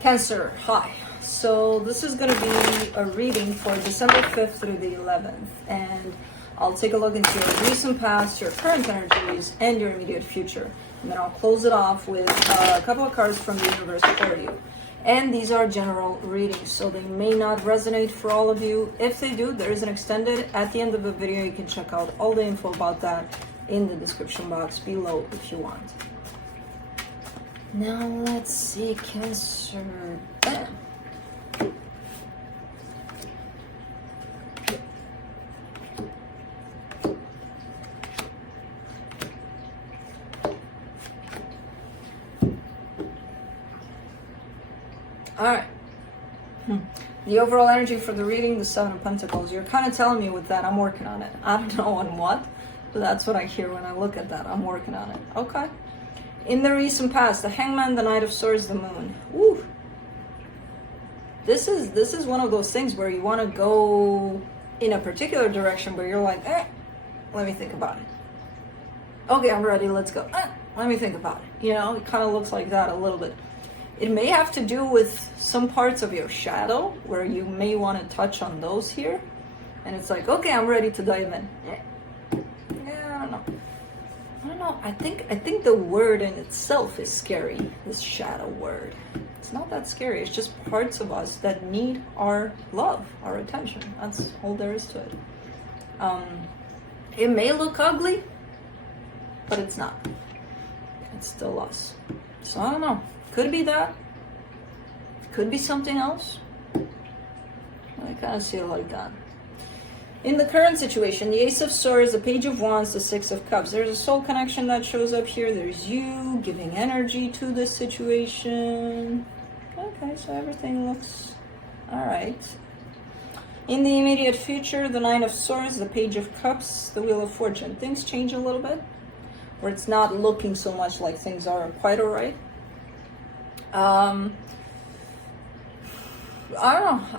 Cancer, hi. So this is going to be a reading for December 5th through the 11th. And I'll take a look into your recent past, your current energies, and your immediate future. And then I'll close it off with a couple of cards from the universe for you. And these are general readings, so they may not resonate for all of you. If they do, there is an extended at the end of the video. You can check out all the info about that in the description box below if you want. Now let's see, Cancer. Bam. All right. The overall energy for the reading, the Seven of Pentacles. You're kind of telling me with that, I'm working on it. I don't know on what, but that's what I hear when I look at that. I'm working on it. Okay. In the recent past, the Hangman, the Knight of Swords, the Moon. Woo. This is one of those things where you want to go in a particular direction, where you're like, let me think about it. Okay, I'm ready. Let's go. Let me think about it. You know, it kind of looks like that a little bit. It may have to do with some parts of your shadow where you may want to touch on those here. And it's like, okay, I'm ready to dive in. Yeah, I don't know. I think the word in itself is scary, this shadow word. It's not that scary. It's just parts of us that need our love, our attention. That's all there is to it. It may look ugly, but it's not. It's still us. So I don't know. Could be that. Could be something else. I kind of see it like that. In the current situation, the Ace of Swords, the Page of Wands, the Six of Cups. There's a soul connection that shows up here. There's you giving energy to this situation. Okay, so everything looks all right. In the immediate future, the Nine of Swords, the Page of Cups, the Wheel of Fortune. Things change a little bit, where it's not looking so much like things are quite all right. I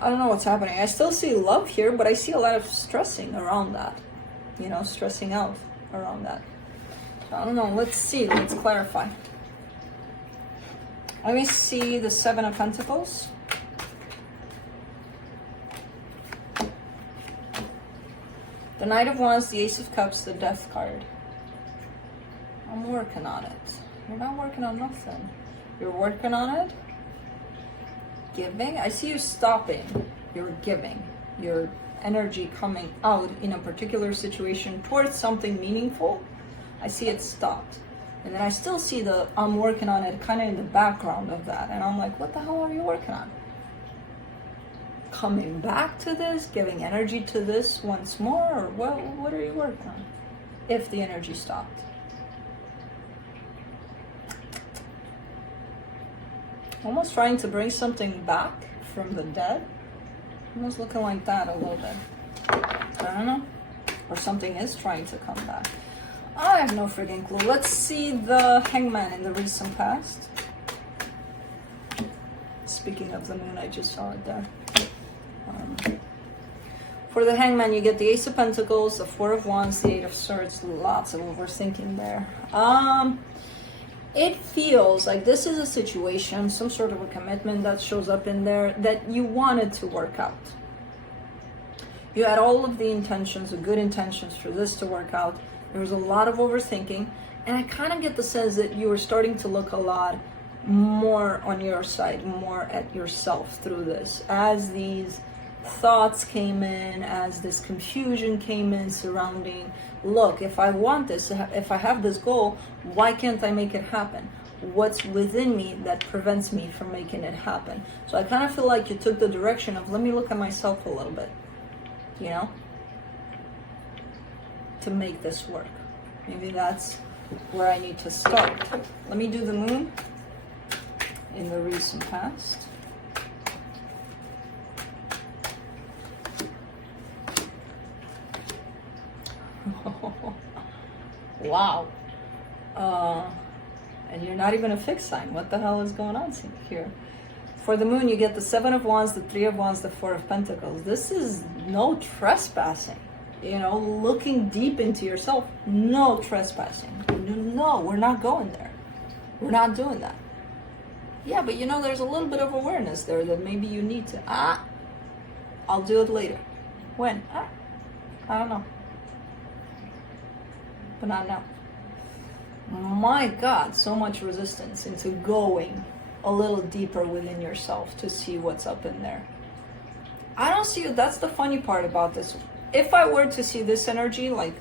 don't know what's happening. I still see love here, but I see a lot of stressing around that. You know, stressing out around that. I don't know. Let's see. Let's clarify. Let me see the Seven of Pentacles. The Knight of Wands, the Ace of Cups, the Death card. I'm working on it. You're not working on nothing. You're working on it. Giving. I see you stopping. You're giving. Your energy coming out in a particular situation towards something meaningful. I see it stopped. And then I still see the I'm working on it kind of in the background of that. And I'm like, what the hell are you working on? Coming back to this? Giving energy to this once more? Or what are you working on? If the energy stopped. Almost trying to bring something back from the dead. Almost looking like that a little bit. I don't know. Or something is trying to come back. I have no freaking clue. Let's see the Hangman in the recent past. Speaking of the moon, I just saw it there. For the Hangman, you get the Ace of Pentacles, the Four of Wands, the Eight of Swords. Lots of overthinking there. It feels like this is a situation, some sort of a commitment that shows up in there that you wanted to work out. You had all of the intentions, the good intentions for this to work out. There was a lot of overthinking, and I kind of get the sense that you were starting to look a lot more on your side, more at yourself through this. As these thoughts came in, as this confusion came in surrounding, look, if I want this, if I have this goal, why can't I make it happen? What's within me that prevents me from making it happen? So I kind of feel like you took the direction of, let me look at myself a little bit, you know, to make this work. Maybe that's where I need to start. Let me do the moon in the recent past. Wow. And you're not even a fixed sign. What the hell is going on here? For the moon, you get the Seven of Wands, the Three of Wands, the Four of Pentacles. This is no trespassing. You know, looking deep into yourself. No trespassing. No, we're not going there. We're not doing that. Yeah, but you know, there's a little bit of awareness there that maybe you need to, I'll do it later. When? I don't know. But not now. My God, so much resistance into going a little deeper within yourself to see what's up in there. I don't see it. That's the funny part about this. If I were to see this energy, like,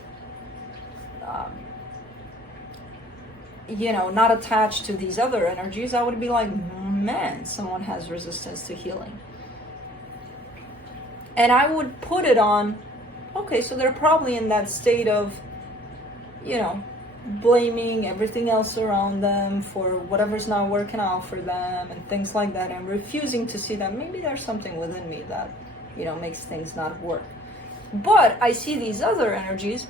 you know, not attached to these other energies, I would be like, man, someone has resistance to healing. And I would put it on, okay, so they're probably in that state of, you know, blaming everything else around them for whatever's not working out for them and things like that, and refusing to see that maybe there's something within me that, you know, makes things not work. But I see these other energies,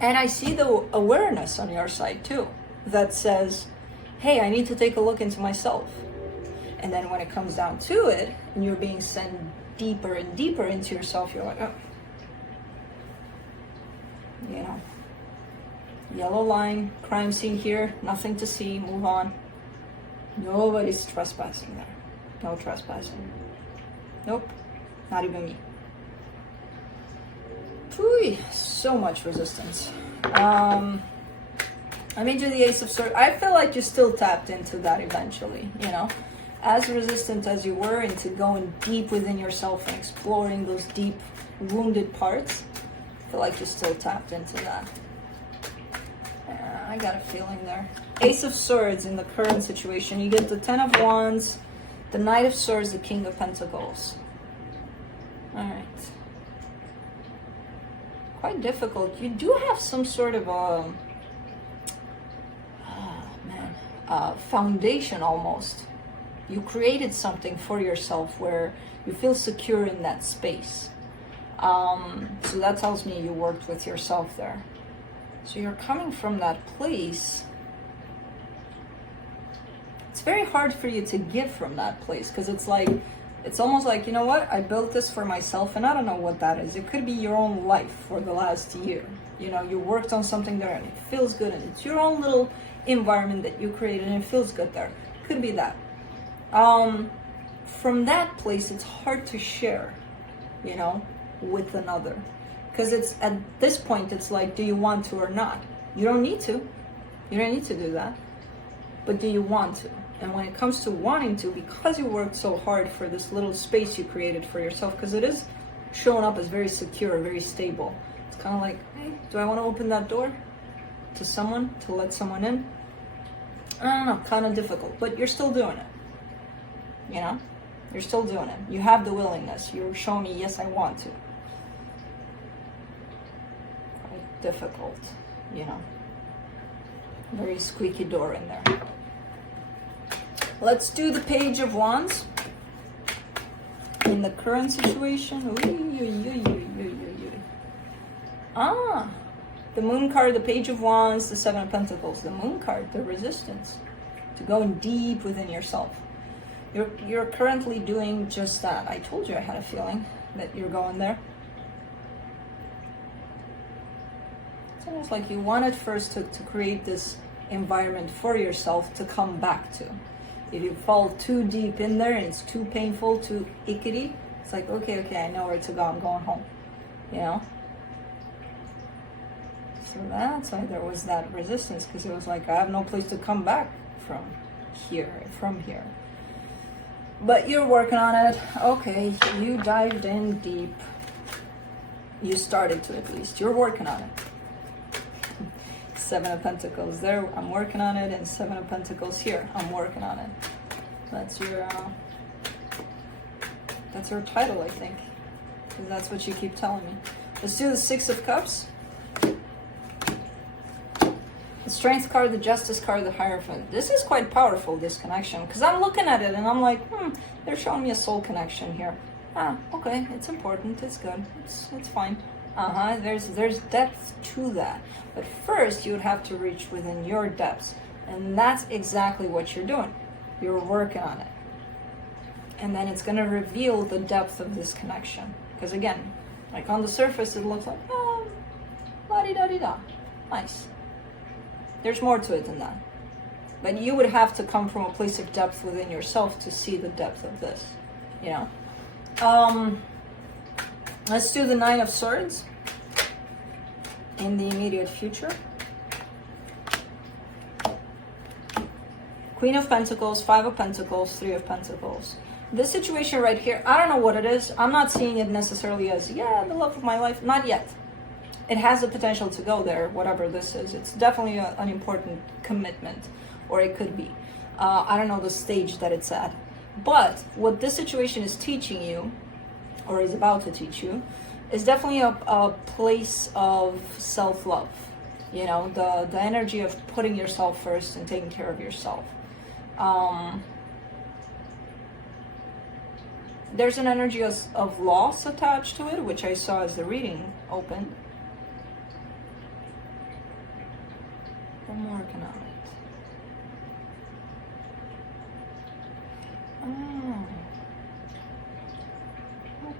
and I see the awareness on your side too that says, hey, I need to take a look into myself. And then when it comes down to it, and you're being sent deeper and deeper into yourself, you're like, oh, you know, yellow line, crime scene here, nothing to see, move on. Nobody's trespassing there. No trespassing. Nope, not even me. Pooey, so much resistance. I made you the Ace of Swords. I feel like you still tapped into that eventually, you know? As resistant as you were into going deep within yourself and exploring those deep, wounded parts, I feel like you still tapped into that. I got a feeling there. Ace of Swords in the current situation. You get the 10 of Wands, the Knight of Swords, the King of Pentacles. Alright. Quite difficult. You do have some sort of a foundation almost. You created something for yourself where you feel secure in that space. So that tells me you worked with yourself there. So you're coming from that place. It's very hard for you to give from that place because it's like, it's almost like, you know what, I built this for myself and I don't know what that is. It could be your own life for the last year. You know, you worked on something there and it feels good and it's your own little environment that you created and it feels good there. Could be that. From that place, it's hard to share, you know, with another. Because it's at this point, it's like, do you want to or not? You don't need to. You don't need to do that. But do you want to? And when it comes to wanting to, because you worked so hard for this little space you created for yourself, because it is showing up as very secure, very stable. It's kind of like, hey, do I want to open that door to someone, to let someone in? I don't know, kind of difficult, but you're still doing it. You know? You're still doing it. You have the willingness. You're showing me, yes, I want to. Quite difficult, you know? Very squeaky door in there. Let's do the Page of Wands. In the current situation. The Moon card, the Page of Wands, the Seven of Pentacles. The Moon card, the resistance to going deep within yourself. You're currently doing just that. I told you I had a feeling that you're going there. It's almost like you wanted first to create this environment for yourself to come back to. If you fall too deep in there and it's too painful, too ickety, it's like, okay, I know where to go. I'm going home, you know? So that's why there was that resistance, because it was like, I have no place to come back from here. But you're working on it. Okay, you dived in deep. You started to, at least. You're working on it. Seven of Pentacles there, I'm working on it, and Seven of Pentacles here, I'm working on it. That's your title, I think, because that's what you keep telling me. Let's do the Six of Cups. The Strength card, the Justice card, the Hierophant. This is quite powerful, this connection, because I'm looking at it and I'm like, they're showing me a soul connection here. Okay, it's important, it's good, it's fine. There's depth to that. But first, you would have to reach within your depths. And that's exactly what you're doing. You're working on it. And then it's going to reveal the depth of this connection. Because again, like on the surface, it looks like, la-di-da-di-da. Nice. There's more to it than that. But you would have to come from a place of depth within yourself to see the depth of this, you know. Let's do the Nine of Swords in the immediate future. Queen of Pentacles, Five of Pentacles, Three of Pentacles. This situation right here, I don't know what it is. I'm not seeing it necessarily as, yeah, the love of my life. Not yet. It has the potential to go there, whatever this is. It's definitely an important commitment, or it could be. I don't know the stage that it's at. But what this situation is teaching you, or is about to teach you, is definitely a place of self-love. You know, the energy of putting yourself first and taking care of yourself. There's an energy of loss attached to it, which I saw as the reading opened. I'm working on it. Oh.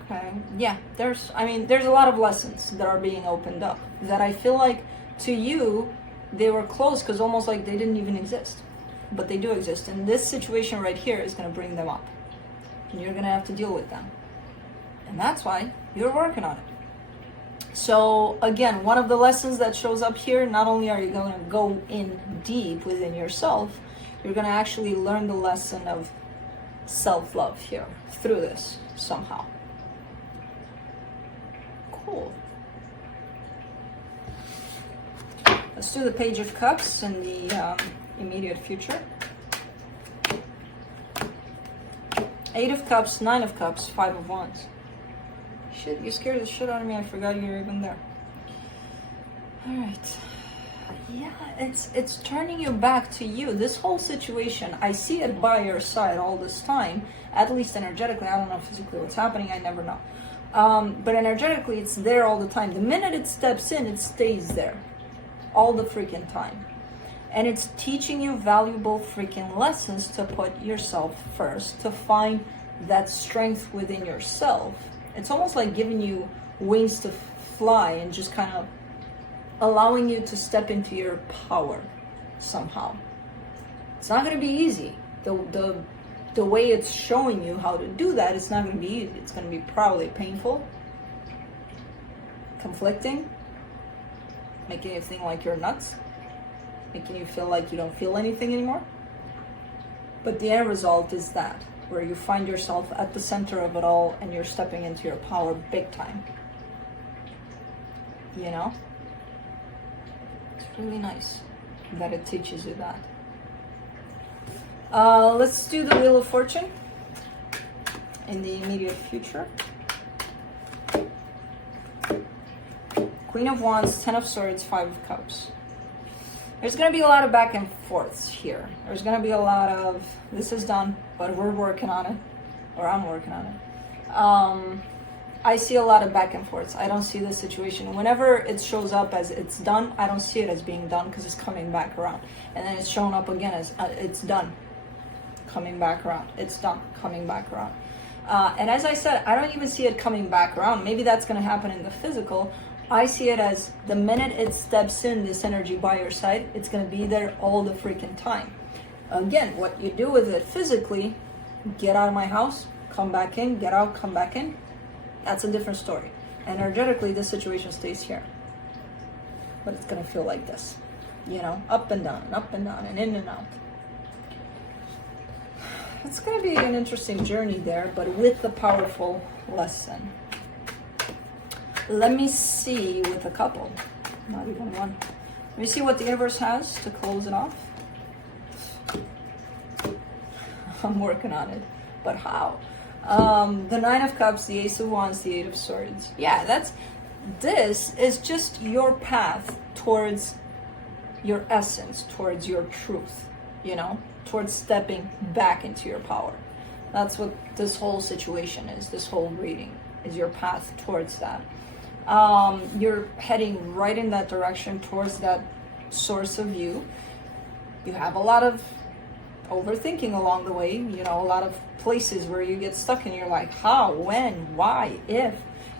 Okay. Yeah, there's a lot of lessons that are being opened up that I feel like to you, they were closed because almost like they didn't even exist. But they do exist. And this situation right here is going to bring them up. And you're going to have to deal with them. And that's why you're working on it. So again, one of the lessons that shows up here, not only are you going to go in deep within yourself, you're going to actually learn the lesson of self-love here through this somehow. Cool. Let's do the Page of Cups in the immediate future. Eight of Cups, Nine of Cups, Five of Wands. Shit, you scared the shit out of me. I forgot you were even there. Alright. Yeah, it's turning you back to you. This whole situation, I see it by your side all this time. At least energetically. I don't know physically what's happening. I never know. But energetically, it's there all the time. The minute it steps in, it stays there. All the freaking time. And it's teaching you valuable freaking lessons to put yourself first, to find that strength within yourself. It's almost like giving you wings to fly and just kind of allowing you to step into your power somehow. It's not going to be easy. The way it's showing you how to do that, it's not going to be easy. It's going to be probably painful, conflicting, making you think like you're nuts, making you feel like you don't feel anything anymore. But the end result is that, where you find yourself at the center of it all and you're stepping into your power big time. You know? It's really nice that it teaches you that. Let's do the Wheel of Fortune in the immediate future. Queen of Wands, Ten of Swords, Five of Cups. There's going to be a lot of back and forths here. There's going to be a lot of, this is done, but we're working on it. Or I'm working on it. I see a lot of back and forths. I don't see this situation. Whenever it shows up as it's done, I don't see it as being done because it's coming back around. And then it's showing up again as it's done. Coming back around. It's done. Coming back around. And as I said, I don't even see it coming back around. Maybe that's going to happen in the physical. I see it as the minute it steps in, this energy by your side, it's going to be there all the freaking time. Again, what you do with it physically, get out of my house, come back in, get out, come back in, that's a different story. Energetically, this situation stays here. But it's going to feel like this. You know, up and down, and in and out. It's going to be an interesting journey there, but with the powerful lesson. Let me see with a couple, not even one. Let me see what the universe has to close it off. I'm working on it, but how? The Nine of Cups, the Ace of Wands, the Eight of Swords. Yeah, this is just your path towards your essence, towards your truth, you know, towards stepping back into your power. That's what this whole situation is, this whole reading is your path towards that. You're heading right in that direction towards that source of you. You have a lot of overthinking along the way, you know, a lot of places where you get stuck and you're like, how, when, why, if,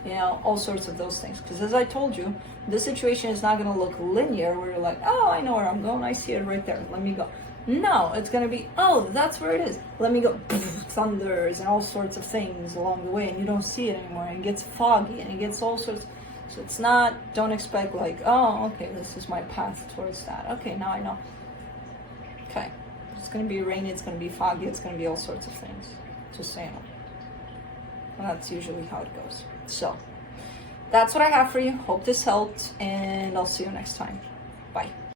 you know, all sorts of those things. Because as I told you, this situation is not going to look linear where you're like, oh, I know where I'm going. I see it right there. Let me go. No, it's gonna be, oh, that's where it is. Let me go, thunders and all sorts of things along the way, and you don't see it anymore, and it gets foggy, and it gets all sorts. So it's not, don't expect like, oh, okay, this is my path towards that. Okay, now I know. Okay, it's gonna be rainy, it's gonna be foggy, it's gonna be all sorts of things. Just so you know. Well, that's usually how it goes. So, that's what I have for you. Hope this helped, and I'll see you next time.